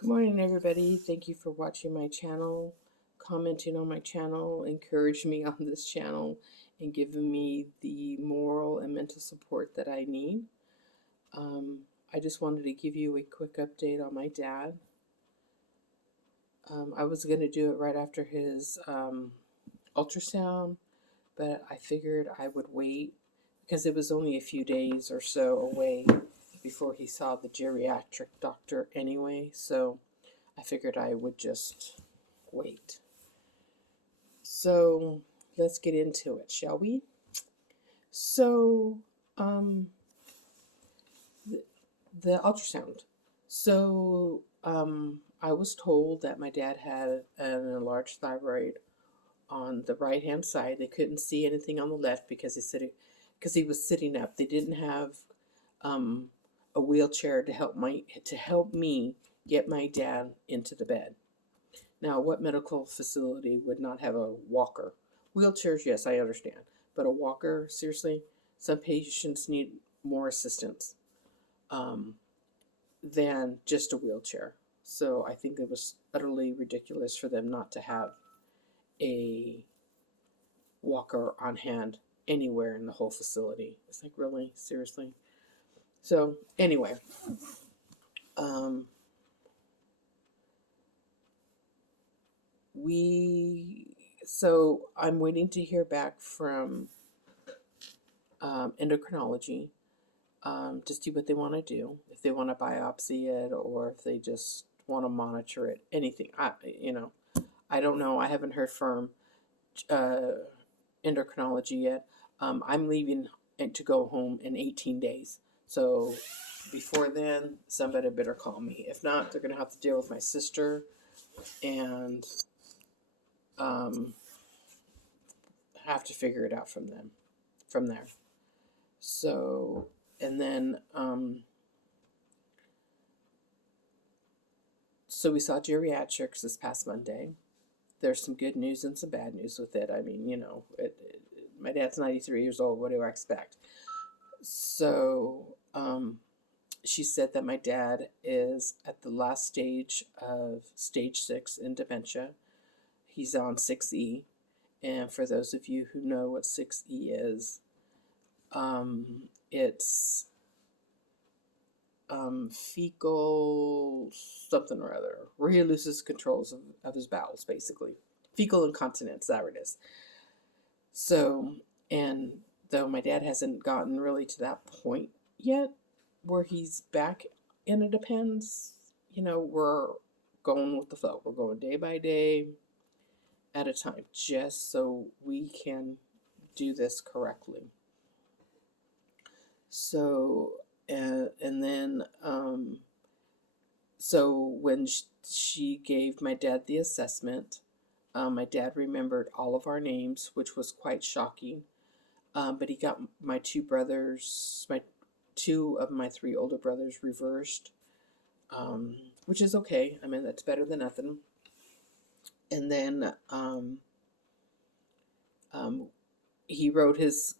Good morning, everybody. Thank you for watching my channel, commenting on my channel, encouraging me on this channel, and giving me the moral and mental support that I need. I just wanted to give you a quick update on my dad. I was going to do it right after his ultrasound, but I figured I would wait because it was only a few days or so away before he saw the geriatric doctor anyway, so I figured I would just wait. So let's get into it, shall we? So, um, the ultrasound. So, I was told that my dad had an enlarged thyroid on the right hand side. They couldn't see anything on the left because he was sitting up. They didn't have um, a wheelchair to help me get my dad into the bed. Now, what medical facility would not have a walker? Wheelchairs, yes, I understand. But a walker, seriously, some patients need more assistance um, than just a wheelchair. So I think it was utterly ridiculous for them not to have a walker on hand anywhere in the whole facility. It's like, really? Seriously? So, anyway, um, I'm waiting to hear back from endocrinology to see what they want to do, if they want to biopsy it or if they just want to monitor it. Anything, I don't know. I haven't heard from uh, endocrinology yet. I'm leaving to go home in 18 days, so before then, somebody better call me. If not, they're gonna have to deal with my sister and um, have to figure it out from there. So, and then so we saw geriatrics this past Monday. There's some good news and some bad news with it. I mean, my dad's 93 years old. What do I expect? So, she said that my dad is at the last stage of stage 6 in dementia. He's on 6E. And for those of you who know what 6E is, it's fecal something or other, where he loses controls of his bowels, basically. Fecal incontinence, there it is. So, and though my dad hasn't gotten really to that point yet, where he's back in it depends, we're going with the flow. We're going day by day at a time, just so we can do this correctly. So, and then, so when she gave my dad the assessment, my dad remembered all of our names, which was quite shocking. But he got my two of my three older brothers reversed, which is okay. I mean, that's better than nothing. And then he wrote his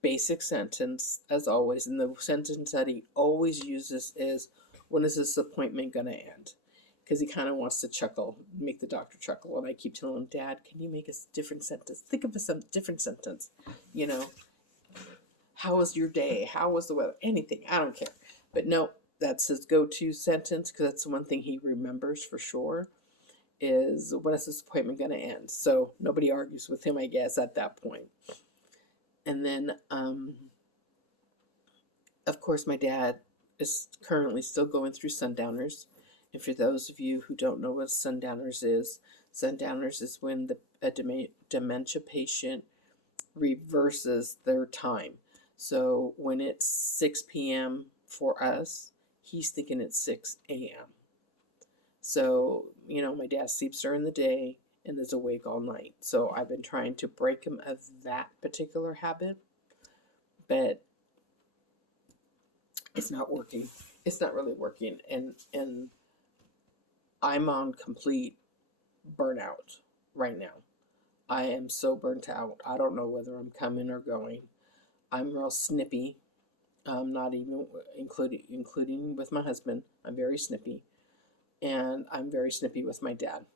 basic sentence, as always, and the sentence that he always uses is, "When is this appointment going to end?" Because he kind of wants to chuckle, make the doctor chuckle. And I keep telling him, "Dad, can you make a different sentence? Think of some different sentence. You know, how was your day? How was the weather? Anything. I don't care." But no, that's his go-to sentence because that's the one thing he remembers for sure is, when is this appointment going to end? So nobody argues with him, I guess, at that point. And then, of course, my dad is currently still going through Sundowners. And for those of you who don't know what Sundowners is when a dementia patient reverses their time. So when it's 6 p.m. for us, he's thinking it's 6 a.m. So, my dad sleeps during the day and is awake all night. So I've been trying to break him of that particular habit, but it's not working. It's not really working. And I'm on complete burnout right now. I am so burnt out. I don't know whether I'm coming or going. I'm real snippy. Not even including with my husband. I'm very snippy. And I'm very snippy with my dad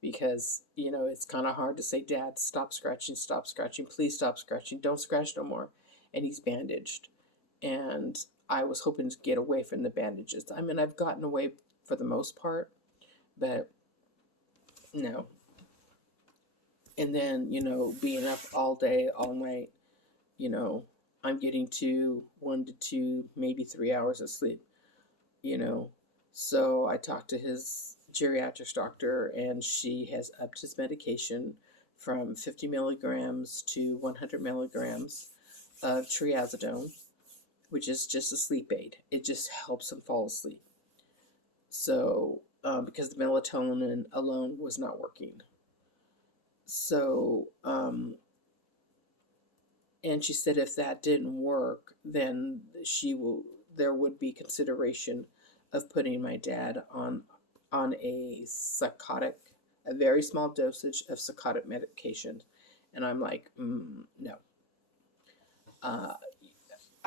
because, it's kind of hard to say, Dad, stop scratching, please stop scratching, don't scratch no more. And he's bandaged. And I was hoping to get away from the bandages. I mean, I've gotten away for the most part, but no. And then, being up all day, all night, you know, I'm getting to 1 to 2, maybe 3 hours of sleep, you know. So I talked to his geriatrics doctor, and she has upped his medication from 50 milligrams to 100 milligrams of triazidone, which is just a sleep aid. It just helps him fall asleep. So, because the melatonin alone was not working. So, and she said if that didn't work, then there would be consideration of putting my dad on a very small dosage of psychotic medication. And I'm like, no.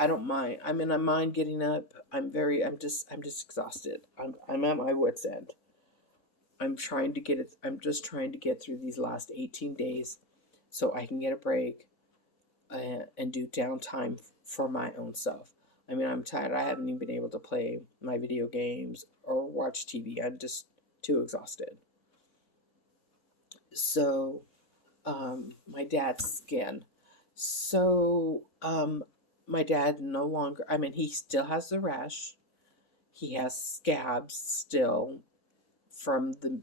I don't mind. I mean, I mind getting up. I'm just exhausted. I'm at my wit's end. I'm just trying to get through these last 18 days so I can get a break and do downtime for my own self. I mean, I'm tired. I haven't even been able to play my video games or watch TV. I'm just too exhausted. So, my dad's skin. So, my dad no longer, I mean, he still has the rash. He has scabs still from the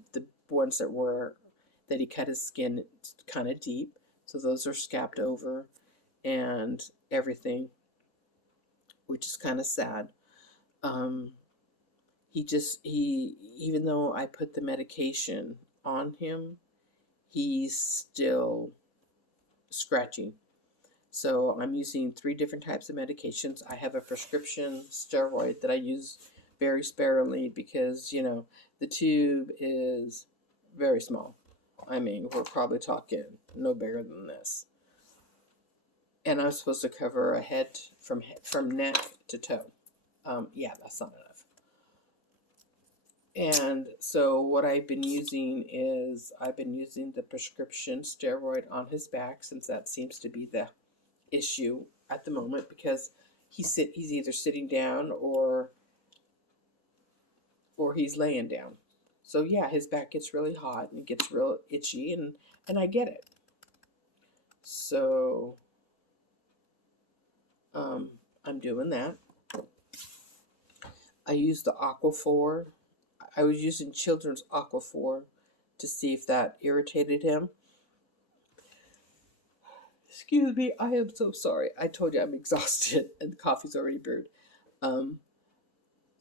ones that he cut his skin kind of deep. So those are scabbed over and everything, which is kind of sad. Even though I put the medication on him, he's still scratching. So I'm using 3 different types of medications. I have a prescription steroid that I use very sparingly because, the tube is very small. I mean, we're probably talking no bigger than this. And I'm supposed to cover a head from neck to toe. Yeah, that's not enough. And so what I've been using the prescription steroid on his back, since that seems to be the issue at the moment, because he's either sitting down or he's laying down. So yeah, his back gets really hot and gets real itchy, and I get it. So I'm doing that. I used the Aquaphor. I was using children's Aquaphor to see if that irritated him. Excuse me, I am so sorry. I told you I'm exhausted and the coffee's already brewed.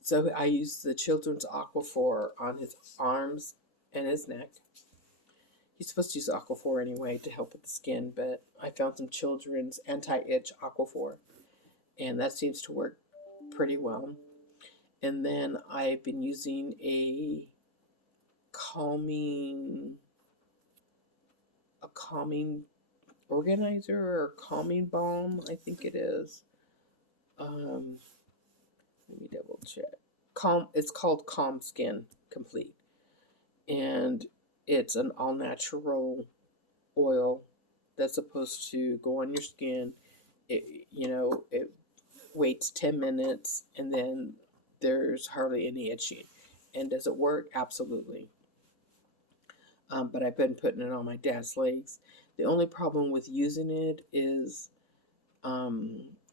So I used the children's Aquaphor on his arms and his neck. He's supposed to use Aquaphor anyway to help with the skin, but I found some children's anti-itch Aquaphor, and that seems to work pretty well. And then I've been using a calming organizer or calming balm, I think it is. Let me double check. It's called Calm Skin Complete, and it's an all natural oil that's supposed to go on your skin. It waits 10 minutes, and then there's hardly any itching. And does it work? Absolutely. But I've been putting it on my dad's legs. The only problem with using it is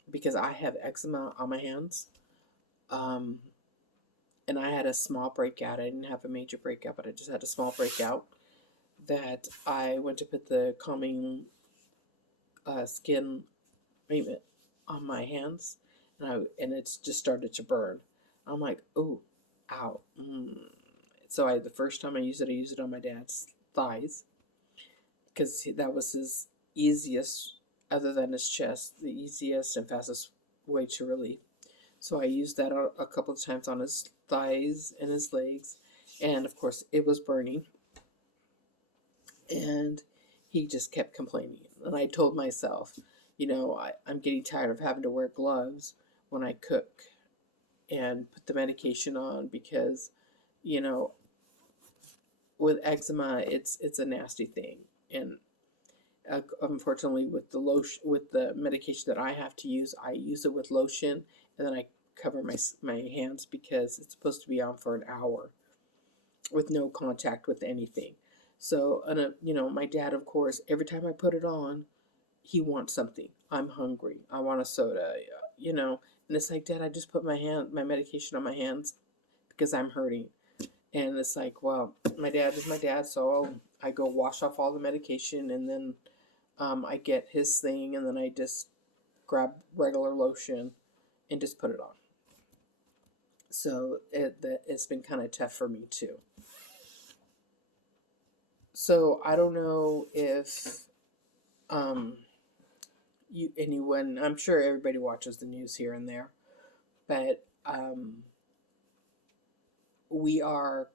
because I have eczema on my hands. And I had a small breakout. I didn't have a major breakout, but I just had a small breakout that I went to put the calming skin ointment on my hands, and it's just started to burn. I'm like, oh, ow. So the first time I used it on my dad's thighs, because that was his easiest, other than his chest, the easiest and fastest way to relieve. So I used that a couple of times on his thighs and his legs, and of course it was burning. And he just kept complaining. And I told myself, I'm getting tired of having to wear gloves when I cook and put the medication on, because you know, with eczema, it's a nasty thing, and unfortunately, with the lotion, with the medication that I have to use, I use it with lotion, and then I cover my hands because it's supposed to be on for an hour with no contact with anything. So, and my dad, of course, every time I put it on, he wants something. I'm hungry. I want a soda. And it's like, Dad, I just put my medication on my hands because I'm hurting. And it's like, well, my dad is my dad, so I go wash off all the medication, and then I get his thing, and then I just grab regular lotion and just put it on. So it's been kind of tough for me too. So I don't know if anyone. I'm sure everybody watches the news here and there, but we are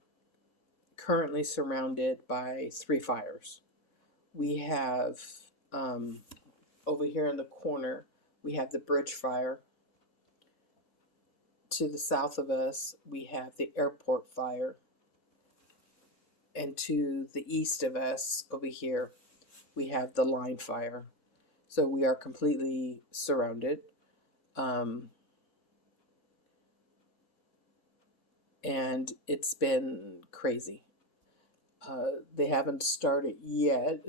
currently surrounded by 3 fires. We have over here in the corner, we have the bridge fire. To the south of us, we have the airport fire. And to the east of us, over here, we have the line fire. So we are completely surrounded. And it's been crazy. They haven't started yet.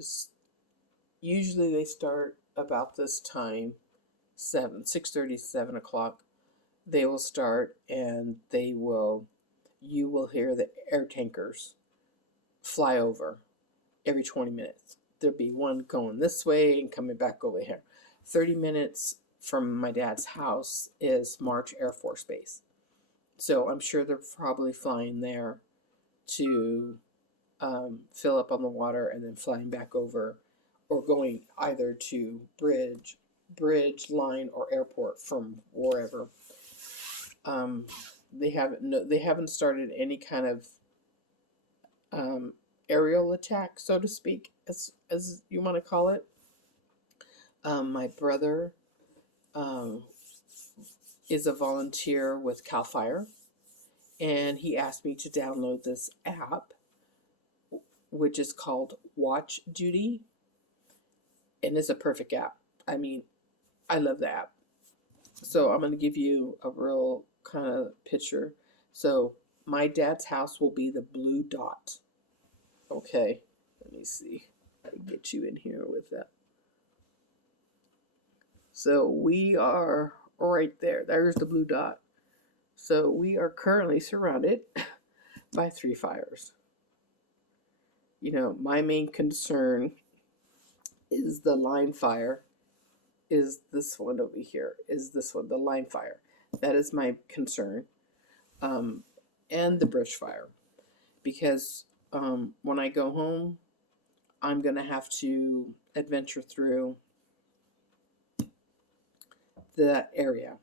Usually they start about this time, 6:30, 7 o'clock. They will start, and you will hear the air tankers fly over every 20 minutes. There'll be one going this way and coming back over here. 30 minutes from my dad's house is March Air Force Base. So I'm sure they're probably flying there to fill up on the water and then flying back over, or going either to bridge, line, or airport from wherever. They haven't started any kind of aerial attack, so to speak, as you want to call it. My brother is a volunteer with CAL FIRE, and he asked me to download this app, which is called Watch Duty, and it's a perfect app. I mean, I love the app. So I'm going to give you a real kind of picture. So my dad's house will be the blue dot. Okay, let me see. I can get you in here with that. So we are right there. There's the blue dot. So we are currently surrounded by 3 fires. My main concern is the line fire. Is this one over here? Is this one, the line fire? That is my concern. And the bridge fire. Because when I go home, I'm going to have to adventure through the area.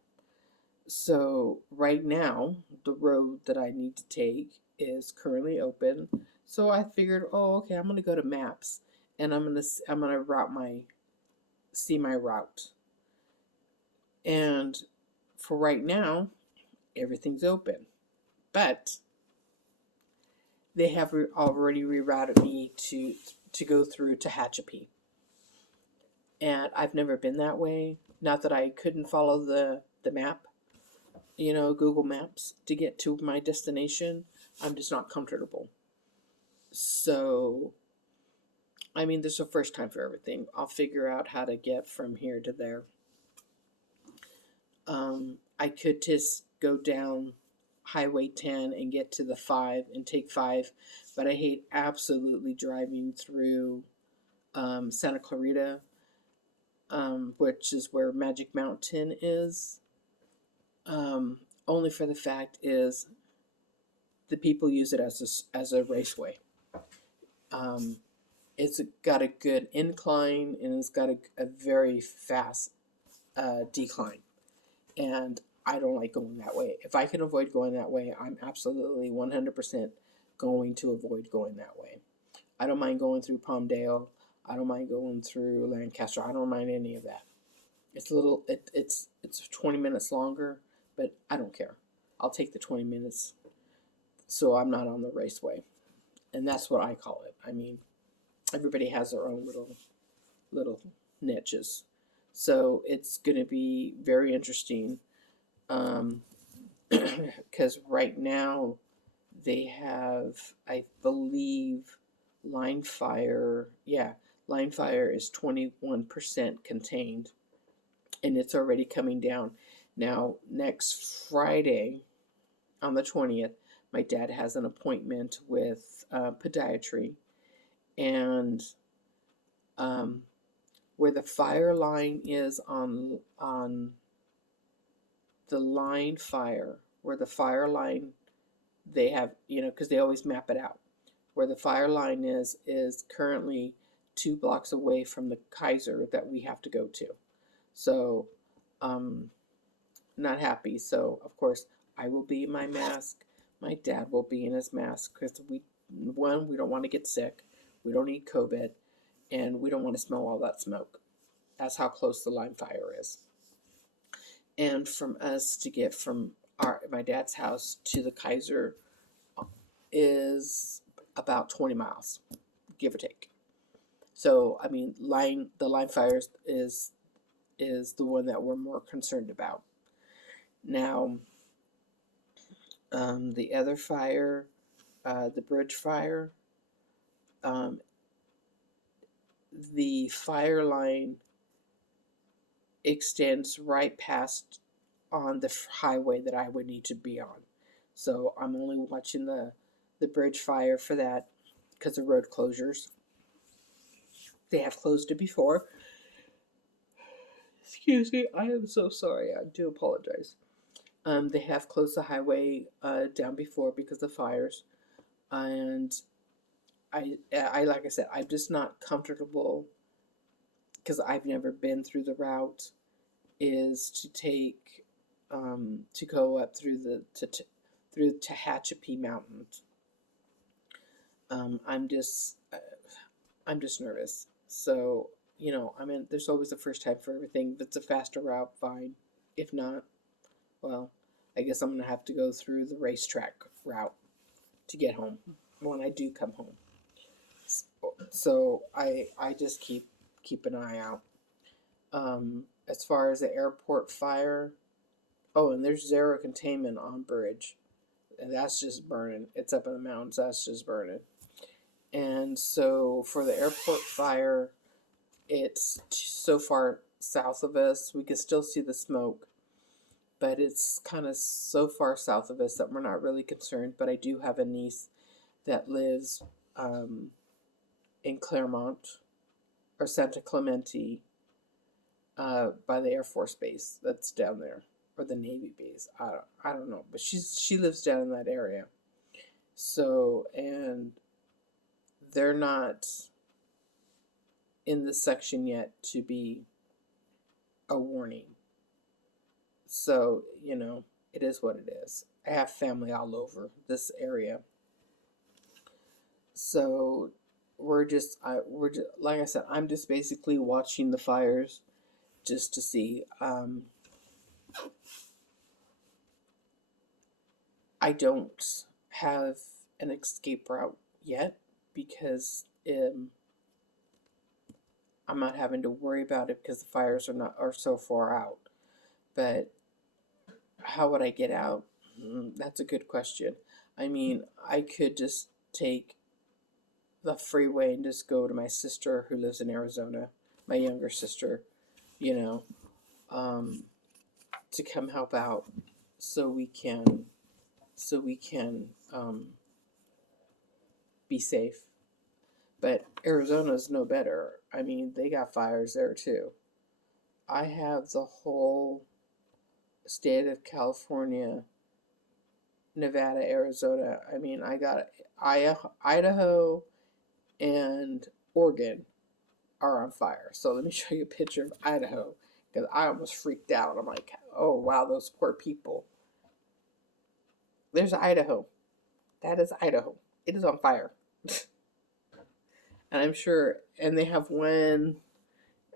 So right now, the road that I need to take is currently open. So I figured, okay, I'm going to go to maps, and I'm going to see my route. And for right now, everything's open. But they have already rerouted me to go through Tehachapi. And I've never been that way. Not that I couldn't follow the map, Google Maps, to get to my destination. I'm just not comfortable. So, I mean, there's a first time for everything. I'll figure out how to get from here to there. I could just go down Highway 10 and get to the 5 and take 5, but I hate absolutely driving through Santa Clarita, which is where Magic Mountain is. Only for the fact is the people use it as a raceway. It's got a good incline, and it's got a very fast decline. And I don't like going that way. If I can avoid going that way, I'm absolutely 100% going to avoid going that way. I don't mind going through Palmdale. I don't mind going through Lancaster. I don't mind any of that. It's it's 20 minutes longer, but I don't care. I'll take the 20 minutes. so I'm not on the raceway, and that's what I call it. I mean, everybody has their own little niches, so it's going to be very interesting. Um, because right now they have, I believe, line fire. Yeah, line fire is 21% contained, and it's already coming down. Now, next Friday, on the 20th, my dad has an appointment with podiatry, and um, where the fire line is on the line fire, where the fire line they have, because they always map it out. Where the fire line is currently 2 blocks away from the Kaiser that we have to go to. So, not happy. So, of course, I will be in my mask. My dad will be in his mask because we don't want to get sick. We don't need COVID, and we don't want to smell all that smoke. That's how close the line fire is. And from us to get from my dad's house to the Kaiser is about 20 miles, give or take. So, I mean, the line fires is the one that we're more concerned about. Now, the other fire, the bridge fire, the fire line extends right past on the highway that I would need to be on. So I'm only watching the bridge fire for that because of road closures. They have closed it before. Excuse me, I am so sorry. I do apologize. They have closed the highway down before because of fires, and I like I said, I'm just not comfortable because I've never been through the route. Is to take to go up through through Tehachapi Mountains. I'm just nervous. So I mean, there's always a first time for everything. If it's a faster route, fine. If not, well, I guess I'm gonna have to go through the racetrack route to get home when I do come home. So I just keep an eye out. As far as the airport fire, oh, and there's zero containment on bridge, and that's just burning. It's up in the mountains. That's just burning. And so for the airport fire, it's so far south of us. We can still see the smoke, but it's kind of so far south of us that we're not really concerned. But I do have a niece that lives in Claremont or Santa Clemente by the Air Force Base that's down there, or the Navy base. I don't know, but she lives down in that area. So, and they're not in the section yet to be a warning. So, it is what it is. I have family all over this area. So we're just like I said, I'm just basically watching the fires just to see. I don't have an escape route yet because I'm not having to worry about it because the fires are so far out. But how would I get out? That's a good question. I mean, I could just take the freeway and just go to my sister who lives in Arizona, my younger sister, to come help out, so we can be safe. But Arizona's no better. I mean, they got fires there too. I have the whole state of California, Nevada, Arizona. I mean, I got Idaho and Oregon are on fire. So let me show you a picture of Idaho because I almost freaked out. I'm like, oh wow, those poor people. There's Idaho. That is Idaho. It is on fire. And I'm sure, and they have one,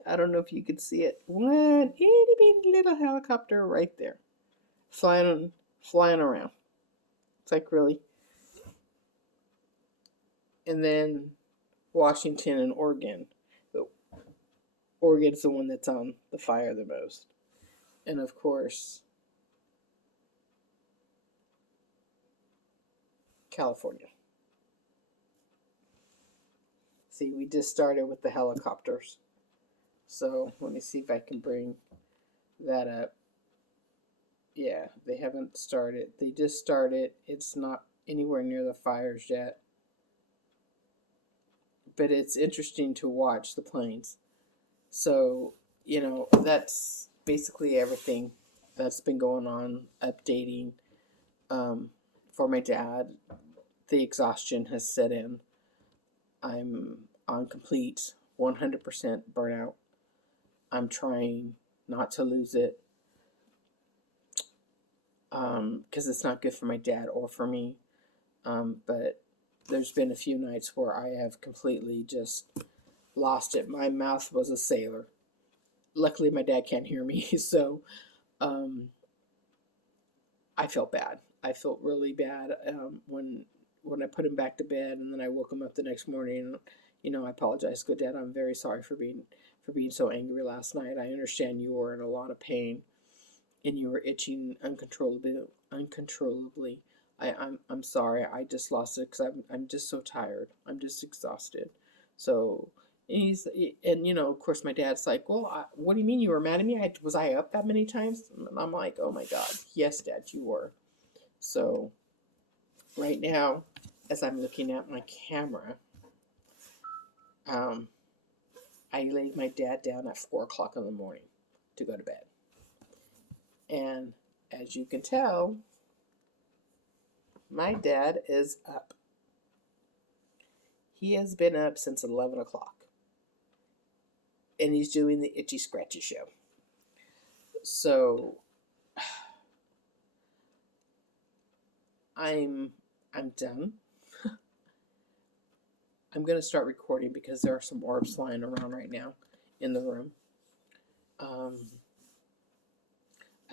I don't know if you could see it, one itty bitty little helicopter right there, flying around. It's like, really? and then Washington and Oregon. But Oregon's the one that's on the fire the most. And of course, California. See, we just started with the helicopters. So let me see if I can bring that up. Yeah, they haven't started. They just started. It's not anywhere near the fires yet. But it's interesting to watch the planes. So, that's basically everything that's been going on, updating. For my dad, the exhaustion has set in. I'm on complete 100% burnout. I'm trying not to lose it because it's not good for my dad or for me. But there's been a few nights where I have completely just lost it. My mouth was a sailor. Luckily, my dad can't hear me, so I felt bad. I felt really bad when I put him back to bed, and then I woke him up the next morning. I apologize, good dad. I'm very sorry for being so angry last night. I understand you were in a lot of pain, and you were itching uncontrollably. I'm sorry. I just lost it because I'm just so tired. I'm just exhausted. So of course my dad's like, well, what do you mean you were mad at me? Was I up that many times? And I'm like, oh my God, yes, Dad, you were. So right now, as I'm looking at my camera, I laid my dad down at 4 o'clock in the morning to go to bed. And as you can tell, my dad is up. He has been up since 11 o'clock. And he's doing the itchy scratchy show. So I'm done. I'm going to start recording because there are some orbs flying around right now in the room. I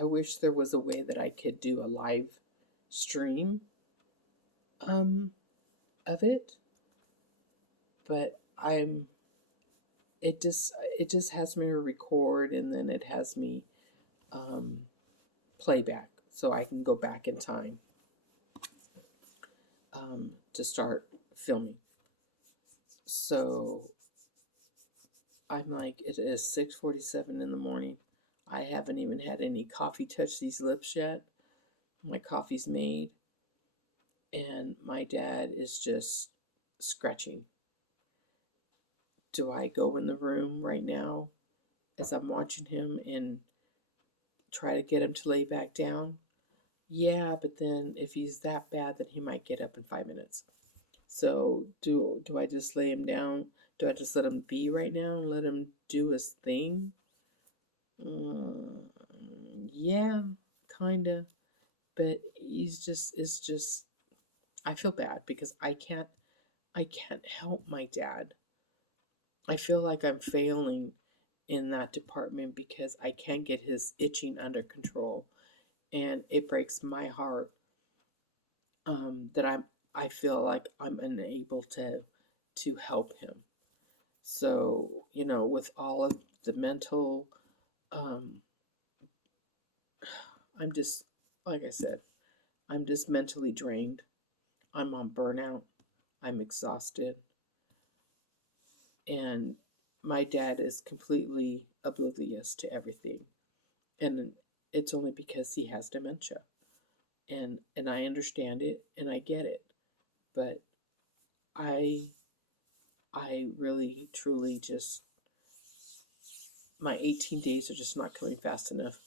wish there was a way that I could do a live stream of it, but it just has me record, and then it has me playback, so I can go back in time to start filming. So I'm like, it is 6:47 in the morning. I haven't even had any coffee touch these lips yet. My coffee's made, and my dad is just scratching. Do I go in the room right now as I'm watching him and try to get him to lay back down? Yeah, but then if he's that bad, then he might get up in 5 minutes. So do I just lay him down? Do I just let him be right now and let him do his thing? Yeah, kinda. But it's just, I feel bad because I can't help my dad. I feel like I'm failing in that department because I can't get his itching under control, and it breaks my heart that I feel like I'm unable to help him. So with all of the mental, um, I'm just, like I said, I'm just mentally drained. I'm on burnout. I'm exhausted. And my dad is completely oblivious to everything. And it's only because he has dementia. And I understand it and I get it. But I really truly just, my 18 days are just not coming fast enough.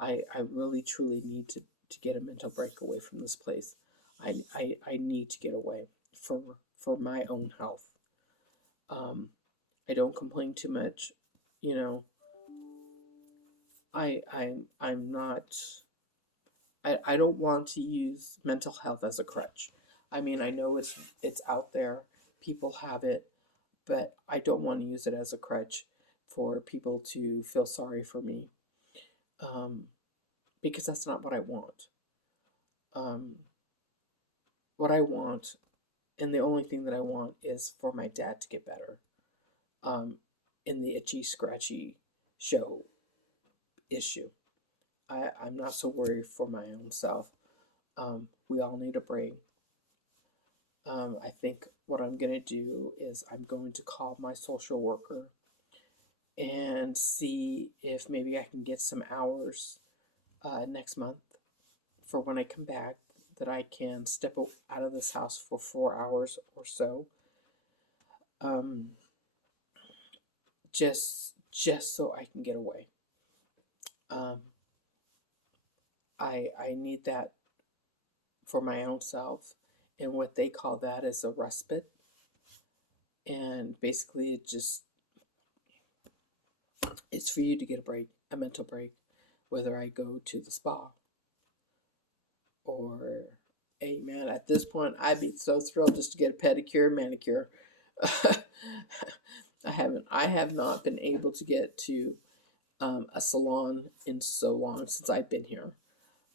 I really truly need to get a mental break away from this place. I need to get away for my own health. I don't complain too much, you know. I'm not. I don't want to use mental health as a crutch. I mean, I know it's out there. People have it, but I don't want to use it as a crutch for people to feel sorry for me, um, because that's not what I want. Um, what I want And the only thing that I want is for my dad to get better, um, in the itchy, scratchy show issue. I'm not so worried for my own self. We all need a break. I think what I'm going to do is I'm going to call my social worker and see if maybe I can get some hours next month for when I come back, that I can step out of this house for 4 hours or so, um, just so I can get away. Um, I need that for my own self, and what they call that is a respite. And basically, it's for you to get a break, a mental break, whether I go to the spa or, hey man, at this point, I'd be so thrilled just to get a pedicure, manicure. I have not been able to get to a salon in so long since I've been here.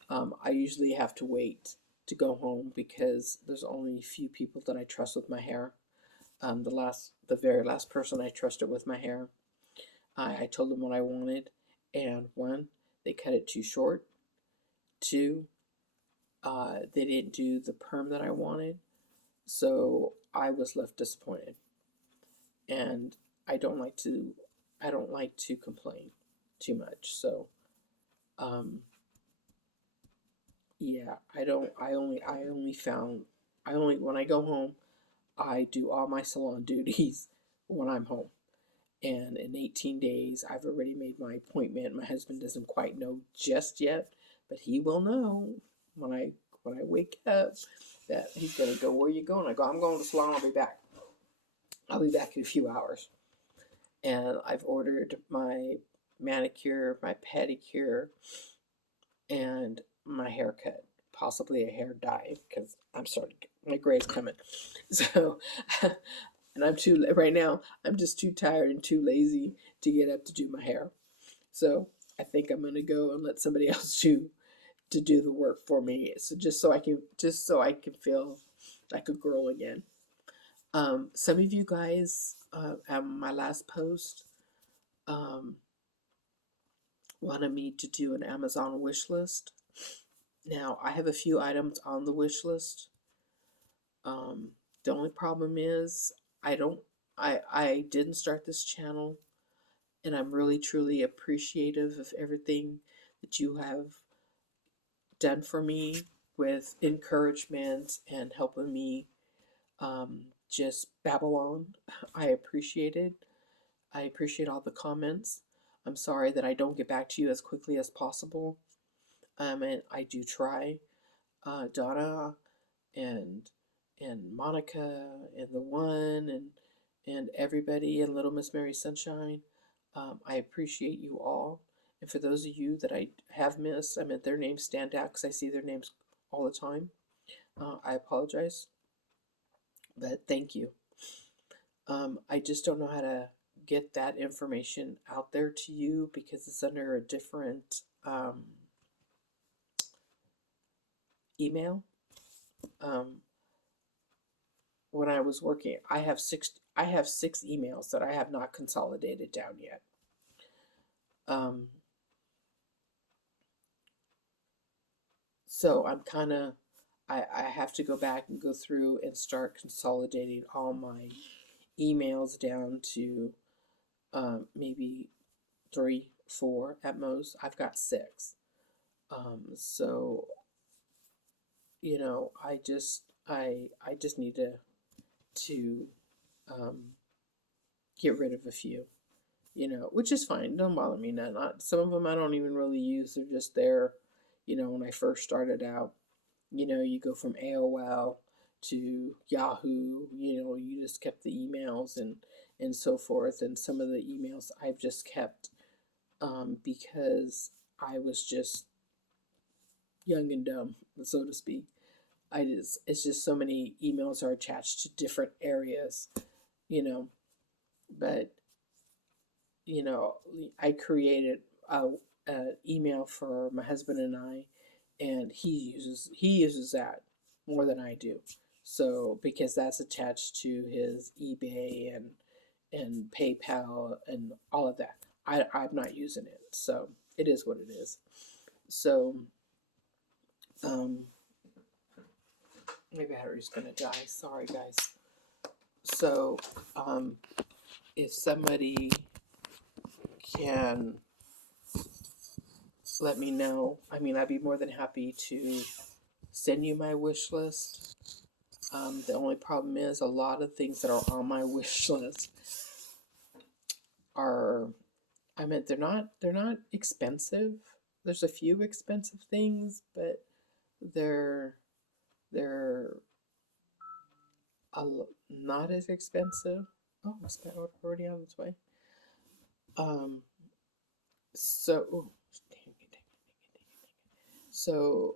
I usually have to wait to go home because there's only a few people that I trust with my hair. The very last person I trusted with my hair, I told them what I wanted, and one, they cut it too short. Two, they didn't do the perm that I wanted, so I was left disappointed. And I don't like to, I don't like to complain too much. So, um, yeah, I don't. I only found. I only when I go home, I do all my salon duties when I'm home. And in 18 days, I've already made my appointment. My husband doesn't quite know just yet, but he will know when I wake up that he's gonna go. Where are you going? I go. I'm going to the salon. I'll be back. I'll be back in a few hours. And I've ordered my manicure, my pedicure, and my haircut, possibly a hair dye because I'm starting. My gray's coming. So, and I'm too right now. I'm just too tired and too lazy to get up to do my hair. So I think I'm gonna go and let somebody else do the work for me. So just so I can feel like a girl again. Some of you guys at my last post um, wanted me to do an Amazon wish list. Now I have a few items on the wish list. Um, the only problem is I don't I didn't start this channel, and I'm really truly appreciative of everything that you have done for me with encouragement and helping me just babble on. I appreciate it. I appreciate all the comments. I'm sorry that I don't get back to you as quickly as possible. And I do try. Donna and Monica and the one and everybody and Little Miss Mary Sunshine. I appreciate you all. And for those of you that I have missed, I meant their names stand out because I see their names all the time. I apologize, but thank you. I just don't know how to get that information out there to you because it's under a different email. Um, when I was working, I have six emails that I have not consolidated down yet. Um, so I'm kind of I have to go back and go through and start consolidating all my emails down to maybe 3, 4 at most. I've got 6. So I just need to um, get rid of a few, which is fine. Don't bother me. Not some of them I don't even really use. They're just there. When I first started out, you go from AOL to Yahoo. You just kept the emails and so forth. And some of the emails I've just kept because I was just young and dumb, so to speak. It's just so many emails are attached to different areas, you know. But I created a email for my husband and I, and he uses that more than I do. So because that's attached to his eBay and PayPal and all of that. I'm not using it, so it is what it is. So um, my battery's gonna die. Sorry, guys. So if somebody can let me know, I mean, I'd be more than happy to send you my wish list. The only problem is a lot of things that are on my wish list are, I mean, they're not expensive. There's a few expensive things, but they're they're not as expensive. Oh, is that already on its way? Um, so oh, dang it, dang it, dang it, dang it. So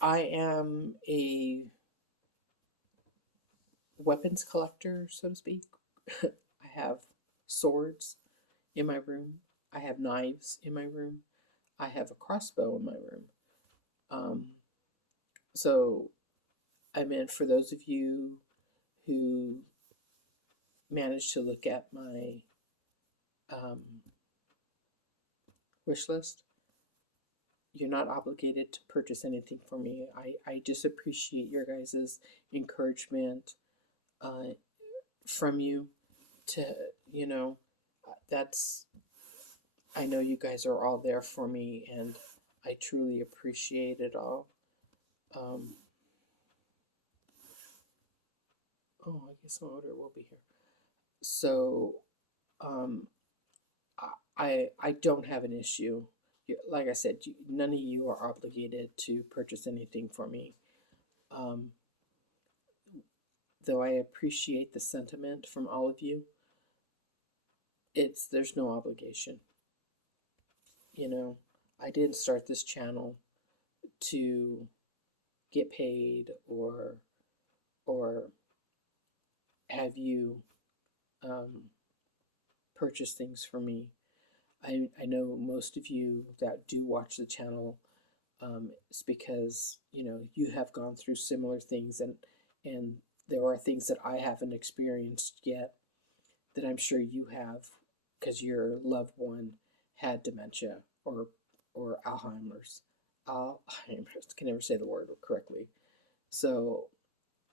I am a weapons collector, so to speak. I have swords in my room. I have knives in my room. I have a crossbow in my room. Um, so I meant for those of you who managed to look at my um, wish list, you're not obligated to purchase anything for me. I just appreciate your guys' encouragement from you to, you know, that's, I know you guys are all there for me and I truly appreciate it all. Um, oh, I guess my order will be here. So, um, I don't have an issue. Like I said, none of you are obligated to purchase anything for me. Um, though I appreciate the sentiment from all of you, there's no obligation. You know, I didn't start this channel to get paid or have you purchase things for me. I know most of you that do watch the channel, it's because you have gone through similar things, and there are things that I haven't experienced yet that I'm sure you have because your loved one had dementia or Alzheimer's. Alzheimer's, can never say the word correctly. So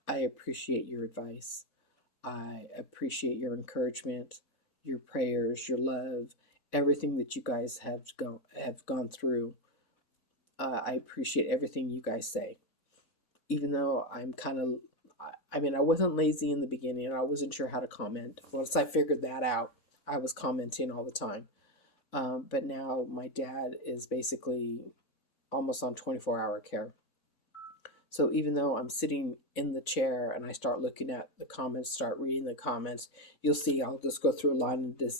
I appreciate your advice. I appreciate your encouragement, your prayers, your love, everything that you guys have gone through. I appreciate everything you guys say, even though I'm kind of. I mean, I wasn't lazy in the beginning. I wasn't sure how to comment. Once I figured that out, I was commenting all the time. But now my dad is basically almost on 24-hour care. So even though I'm sitting in the chair and I start looking at the comments, start reading the comments, you'll see I'll just go through a line and